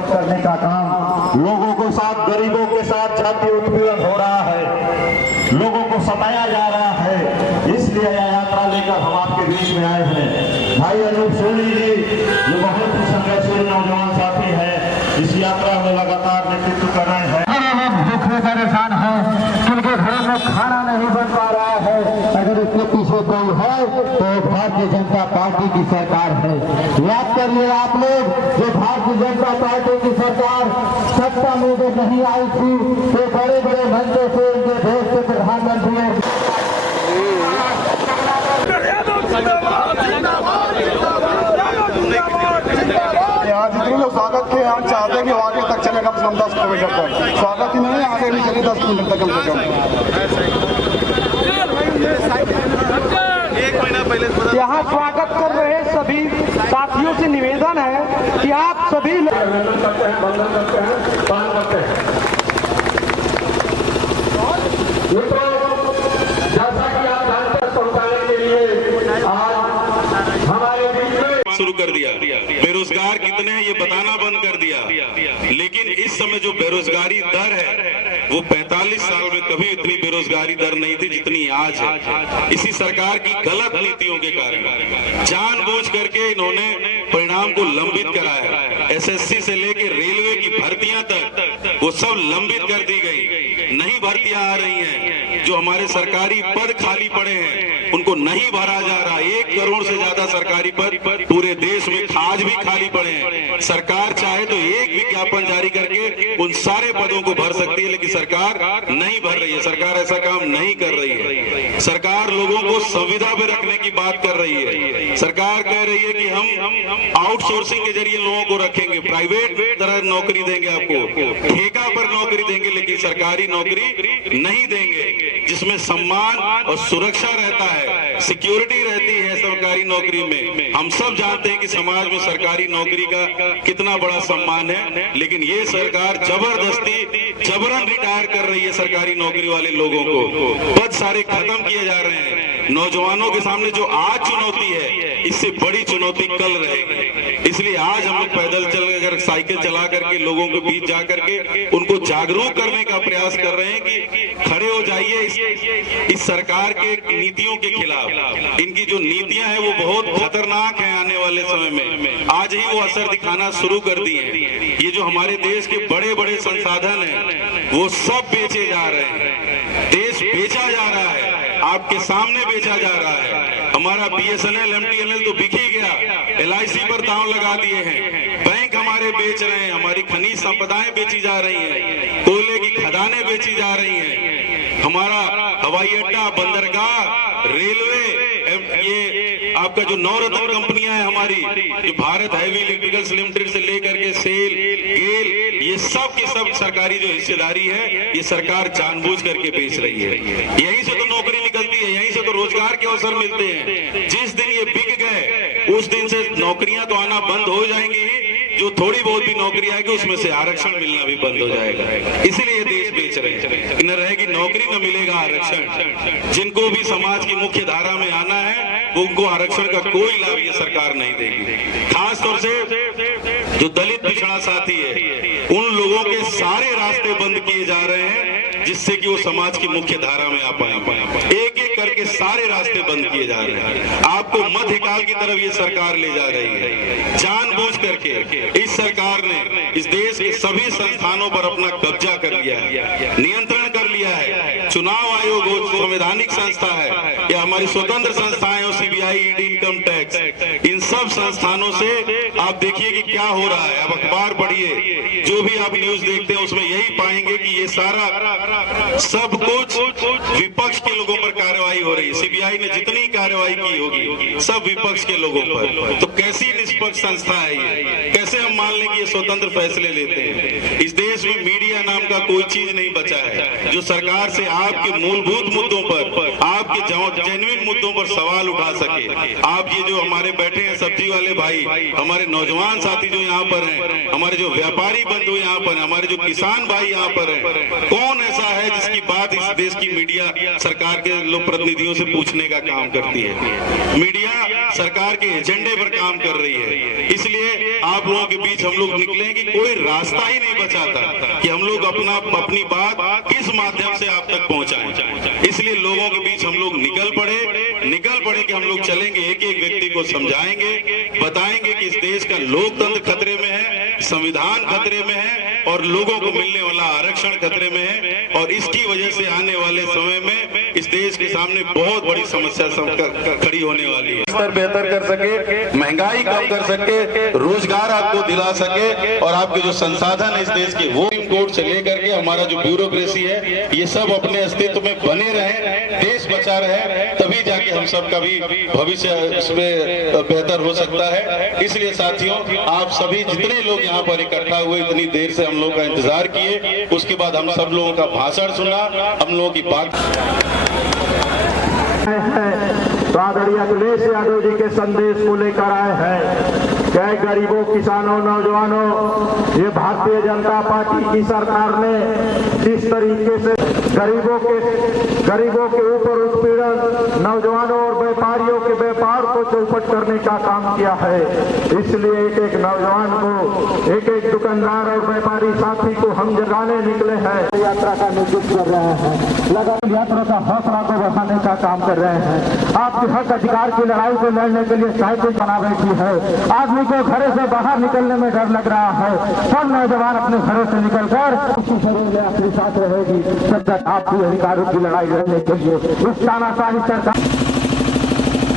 सब करने का काम, लोगों के साथ, गरीबों के साथ जातीय उत्पीड़न हो रहा है, लोगों को सताया जा रहा है। इसलिए यह यात्रा लेकर हम आपके बीच में आए हैं। भाई अनूप सोनी जी जो बहुत ही संघर्षशील नौजवान साथी है, इस यात्रा में लगातार नेतृत्व कर रहे हैं। दुख में परेशान है, उनके घरों में खाना नहीं बन पा रहा है। अगर इसके पीछे कोई है तो भारतीय जनता पार्टी की सरकार है। याद करिए आप लोग, जो भारतीय जनता पार्टी की सरकार सत्ता में जब नहीं आई थी तो बड़े बड़े मंचों से उनके देश के प्रधानमंत्री यहाँ जितने लोग स्वागत के हम चाहते हैं कि वो आगे तक चले कम से कम 10 किलोमीटर तक। स्वागत ही नहीं, आगे भी चले 10 किलोमीटर तक कम से कम। यहाँ स्वागत कर रहे सभी साथियों से निवेदन है कि आप सभी शुरू कर दिया। बेरोजगार कितने हैं ये बताना बंद कर दिया। लेकिन इस समय जो बेरोजगारी दर है वो 45 साल में कभी इतनी बेरोजगारी दर नहीं थी जितनी आज है। इसी सरकार की गलत नीतियों के कारण जानबूझ करके इन्होंने परिणाम को लंबित कराया। एसएससी से लेकर रेलवे की भर्तियां तक वो सब लंबित कर दी गई। नई भर्तियां आ रही हैं, जो हमारे सरकारी पद खाली पड़े हैं उनको नहीं भरा जा रहा। 1 करोड़ से ज्यादा सरकारी पद पूरे देश में आज भी खाली पड़े हैं। सरकार चाहे तो एक विज्ञापन जारी करके उन सारे पदों को भर सकती है, लेकिन सरकार नहीं भर रही है। सरकार ऐसा काम नहीं कर रही है। सरकार लोगों को संविदा में रखने की बात कर रही है। सरकार कह रही है कि हम आउटसोर्सिंग के जरिए लोगों को रखेंगे, प्राइवेट तरह नौकरी देंगे, आपको ठेका पर नौकरी देंगे, लेकिन सरकारी नौकरी नहीं देंगे जिसमें सम्मान और सुरक्षा रहता है, सिक्योरिटी रहती है सरकारी नौकरी में। हम सब जानते हैं कि समाज में सरकारी नौकरी का कितना बड़ा सम्मान है, लेकिन ये सरकार जबरदस्ती जबरन रिटायर कर रही है सरकारी नौकरी वाले लोगों को। पद सारे खत्म किए जा रहे हैं। नौजवानों के सामने जो आज चुनौती है, इससे बड़ी चुनौती कल रहेगी। इसलिए आज हम लोग पैदल चलकर, साइकिल चला करके लोगों के बीच जा करके उनको जागरूक करने का प्रयास कर रहे हैं कि खड़े हो जाइए इस सरकार के नीतियों के खिलाफ। इनकी जो नीतियां हैं वो बहुत खतरनाक है। आने वाले समय में आज ही वो असर दिखाना शुरू कर दिए हैं। ये जो हमारे देश के बड़े बड़े संसाधन हैं वो सब बेचे जा रहे हैं। देश बेचा जा रहा है, आपके सामने बेचा जा रहा है। हमारा BSNL MTNL तो बिक ही गया, LIC पर दांव लगा दिए हैं, बैंक हमारे बेच रहे हैं, हमारी खनिज संपदाएं बेची जा रही हैं, कोयले की खदानें बेची जा रही हैं, हमारा हवाई अड्डा, बंदरगाह, रेलवे, ये आपका जो नवरत्न कंपनियां हैं हमारी, जो भारत हैवी इलेक्ट्रिकल्स लिमिटेड से लेकर के सेल, गेल, ये सब के सब सरकारी जो हिस्सेदारी है ये सरकार जानबूझ करके बेच रही है। यहीं से तो नौकरी निकलती है, यहीं से तो रोजगार के अवसर मिलते हैं। जिस दिन ये बिक गए उस दिन से नौकरियां तो आना बंद हो जाएंगी, जो थोड़ी बहुत भी नौकरी आएगी उसमें से आरक्षण मिलना भी बंद हो जाएगा। इसलिए ये देश बेच रहे हैं। न रहेगी नौकरी, न मिलेगा आरक्षण। जिनको भी समाज की मुख्य धारा में आना है उनको आरक्षण का कोई लाभ ये सरकार नहीं देगी। खास तौर से जो दलित पिछड़ा साथी है उन लोगों के सारे रास्ते बंद किए जा रहे हैं जिससे कि वो समाज की मुख्य धारा में आ पाए। एक एक करके सारे रास्ते बंद किए जा रहे हैं। आपको मध्यकाल की तरफ ये सरकार ले जा रही है। जानबूझ करके इस सरकार ने इस देश के सभी संस्थानों पर अपना कब्जा कर लिया है, नियंत्रण कर लिया है। चुनाव आयोग हो, संवैधानिक संस्था है या हमारी स्वतंत्र संस्थाएं हो, CBI, ED, इनकम टैक्स, इन सब संस्थानों से आप देखिए कि क्या हो रहा है। आप अखबार पढ़िए, जो भी आप न्यूज देखते हैं उसमें यही पाएंगे कि ये सारा सब कुछ विपक्ष के लोगों पर कार्रवाई हो रही है। CBI ने जितनी कार्रवाई की होगी सब विपक्ष के लोगों पर। तो कैसी निष्पक्ष संस्था है ये? कैसे हम मान लें कि ये स्वतंत्र फैसले लेते हैं? इस देश में मीडिया नाम का कोई चीज नहीं बचा है जो सरकार से आपके मूलभूत मुद्दों पर, आपके जेन्युइन मुद्दों पर सवाल उठा सके। आप ये जो हमारे बैठे हैं सब्जी वाले भाई, हमारे नौजवान साथी जो यहाँ पर हैं, हमारे जो व्यापारी बंधु लोग यहाँ पर हैं, हमारे जो किसान भाई यहाँ पर हैं, कौन ऐसा है जिसकी बात इस देश की मीडिया सरकार के लोक प्रतिनिधियों से पूछने का काम करती है। मीडिया सरकार के एजेंडे पर काम कर रही है। इसलिए आप लोगों के बीच हम लोग निकले कि कोई रास्ता ही नहीं बचा था कि हम लोग अपनी बात किस माध्यम से आप तक पहुंचाएं। इसलिए लोगों के बीच हम लोग निकल पड़े कि हम लोग चलेंगे, एक एक व्यक्ति को समझाएंगे, बताएंगे कि इस देश का लोकतंत्र खतरे में है, संविधान खतरे में है और लोगों को मिलने वाला आरक्षण खतरे में है। और इसकी वजह से आने वाले समय में इस देश के सामने बहुत बड़ी समस्या खड़ी होने वाली है। स्तर बेहतर कर सके, महंगाई कम कर सके, रोजगार आपको दिला सके और आपके जो संसाधन है इस देश के वो कोर्ट से लेकर के हमारा जो ब्यूरोक्रेसी है ये सब अपने अस्तित्व में बने रहे, देश बचा रहे, तभी जाके हम सबका भी भविष्य इसमें बेहतर हो सकता है। इसलिए साथियों, आप सभी जितने लोग यहाँ पर इकट्ठा हुए, इतनी देर से हम लोग का इंतजार किए, उसके बाद हम सब लोगों का भाषण सुना, हम लोगों की बात तो आदरणीय अखिलेश यादव जी के संदेश को लेकर आए हैं। जय गरीबों, किसानों, नौजवानों, ये भारतीय जनता पार्टी की सरकार ने जिस तरीके से गरीबों के ऊपर उत्पीड़न, नौजवानों और व्यापारियों के व्यापार को चौपट करने का काम किया है, इसलिए एक एक नौजवान को, एक एक दुकानदार और व्यापारी साथी को हम जगाने निकले हैं। यात्रा का नेतृत्व कर रहे हैं, लगातार यात्रा का हौसला को बढ़ाने का काम कर रहे हैं। आपके हक अधिकार की लड़ाई को लड़ने के लिए साइकिल बना बैठी है। आदमी को घरे से बाहर निकलने में डर लग रहा है। सब नौजवान अपने घरों से निकलकर उसकी शरीर में अपनी साथ रहेगी जब तक आपकी अधिकारों की लड़ाई लड़ने के लिए इस तानाशाही सरकार।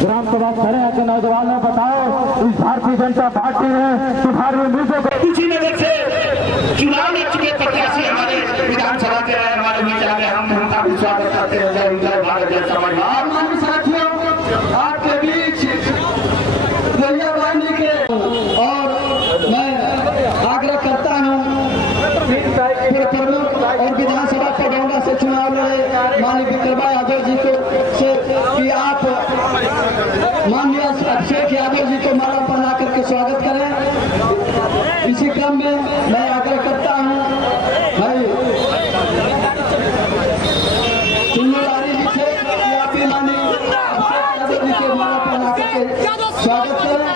ग्राम सभा खड़े हैं कि नौजवानों बताओ, इस भारतीय जनता पार्टी ने तुम्हारी उम्मीदों को कुशीनगर से चुनाव लड़ चुके प्रत्याशी हमारे विधानसभा के हमारे बीच आ गए। हम उनका भी स्वागत करते हैं। जय हिंद, जय भारत, जय समाजवाद। माननीय साथियों, आपके बीच दलिया बांधी के और मैं आग्रह करता हूँ प्रमुख और विधानसभा का डोंगा से चुनाव लड़े माननीय विक्रमा यादव जी को से कि आप माननीय अभिषेक यादव जी को माला पहना करके स्वागत करें। इसी क्रम में मैं आग्रह करता हूं भाई जिम्मेदारी जी से कि आप भी माननीय अभिषेक यादव जी के माला पहना करके स्वागत करें।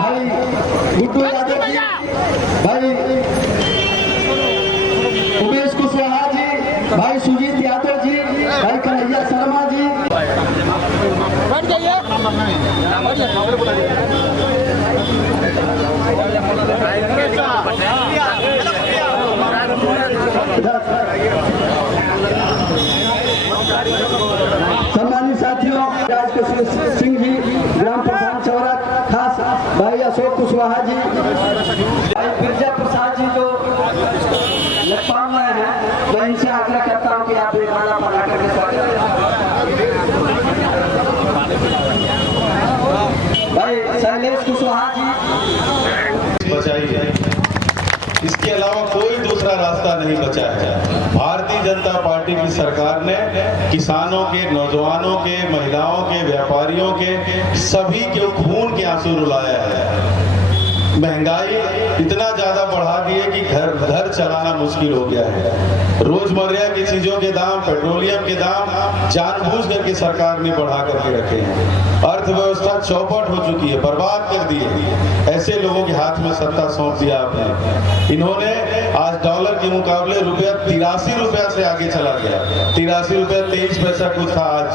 भाई गुड्डू यादव जी, भाई उमेश कुशवाहा जी, भाई सुजीत यादव जी, भाई कन्हैया शर्मा जी। सम्मानित साथियों, राजकिशोर सिंह जी, ग्राम प्रधान चौरा, खास भाई अशोक कुशवाहा जी, भाई बिरजा प्रसाद जी जो लखनऊ में है, तो इनसे आग्रह करता हूँ कि आप एक माला बना करके स्वागत भाई शैलेश कुशवाहा जी। बचाई है, इसके अलावा कोई दूसरा रास्ता नहीं बचा है। भारतीय जनता पार्टी की सरकार ने किसानों के, नौजवानों के, महिलाओं के, व्यापारियों के, सभी के खून के आंसू रुलाया है। महंगाई इतना ज्यादा बढ़ा दी है कि घर चलाना मुश्किल हो गया है। रोजमर्रा की चीजों के दाम, पेट्रोलियम के दाम जानबूझ करके सरकार ने बढ़ा करके रखे हैं। अर्थव्यवस्था चौपट हो चुकी है, बर्बाद कर दी है। ऐसे लोगों के हाथ में सत्ता सौंप दिया आपने। इन्होंने आज डॉलर के मुकाबले रुपया 83 रुपया से आगे चला गया। 83 रुपया 23 पैसा कुछ था आज।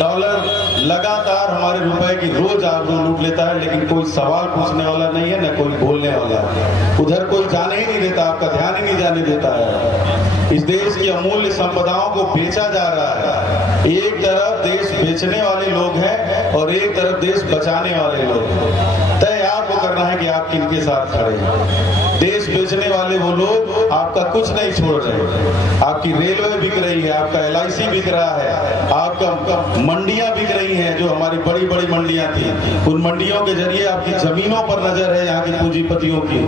डॉलर लगातार हमारे रुपए की रोज आबरू लूट लेता है, लेकिन कोई सवाल पूछने वाला नहीं है, न कोई बोलने वाला है। उधर कोई जाने ही नहीं देता, आपका ध्यान ही नहीं जाने देता है। इस देश की अमूल्य संपदाओं को बेचा जा रहा है। एक तरफ देश बेचने वाले लोग हैं और एक तरफ देश बचाने वाले लोग हैं। तय आपको करना है कि आप किनके साथ खड़े हैं। देश बेचने वाले वो लोग आपका कुछ नहीं छोड़ रहे। आपकी रेलवे बिक रही है, आपका LIC बिक रहा है, आपका मंडियां बिक रही हैं, जो हमारी बड़ी बड़ी मंडियां थी, उन मंडियों के जरिए आपकी जमीनों पर नजर है यहाँ की पूंजीपतियों की।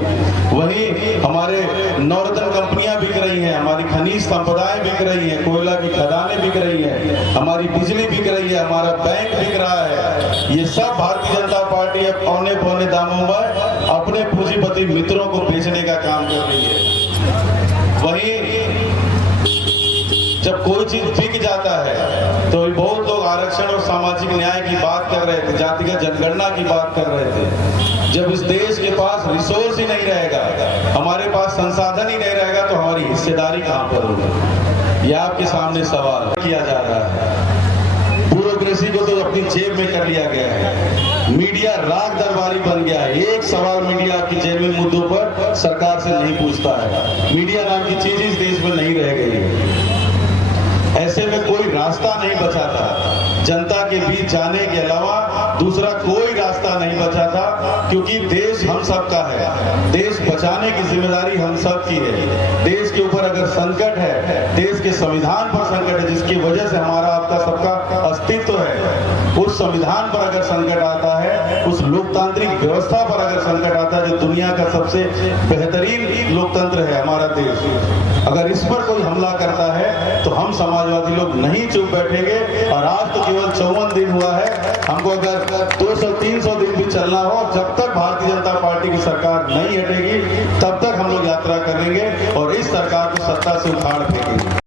वहीं हमारे नवरत्न कंपनियां बिक रही हैं, हमारी खनिज संपदाएं बिक रही हैं, कोयला की खदानें बिक रही हैं, हमारी बिजली बिक रही है, हमारा बैंक बिक रहा है। ये सब भारतीय जनता पार्टी अब पौने पौने दामों में अपने पूंजीपति मित्रों को बेचने का काम कर रही है। वहीं जब कोई चीज बिक जाता है तो बहुत लोग आरक्षण और सामाजिक न्याय की बात कर रहे थे, जातिगत जनगणना की बात कर रहे थे। जब इस देश के पास रिसोर्स ही नहीं रहेगा, हमारे पास संसाधन ही नहीं रहेगा, तो हमारी हिस्सेदारी कहां पर होगी? यह आपके सामने सवाल किया जा रहा है। ब्यूरोक्रेसी को तो अपनी जेब में कर लिया गया है, मीडिया राग दरबारी बन गया है। एक सवाल मीडिया की जेन्युइन मुद्दों पर सरकार से नहीं पूछता है। मीडिया नाम की चीज इस देश में नहीं रह गई है। ऐसे में कोई रास्ता नहीं बचा था, जनता के बीच जाने के अलावा दूसरा कोई रास्ता नहीं बचा था, क्योंकि देश हम सब का है, देश बचाने की जिम्मेदारी हम सब की है। देश के ऊपर अगर संकट है, देश के संविधान पर संकट है, जिसकी वजह से हमारा आपका सबका अस्तित्व है, उस संविधान पर अगर संकट आता है, उस लोकतांत्रिक व्यवस्था पर अगर संकट आता है, जो दुनिया का सबसे बेहतरीन लोकतंत्र है हमारा देश, अगर इस पर कोई हमला करता है तो हम समाजवादी लोग नहीं चुप बैठेंगे। और आज तो केवल 54 दिन हुआ है, हमको अगर 200-300 दिन भी चलना हो, जब तक भारतीय जनता पार्टी की सरकार नहीं हटेगी तब तक हम लोग यात्रा करेंगे और इस सरकार को सत्ता से उखाड़ फेंकेंगे।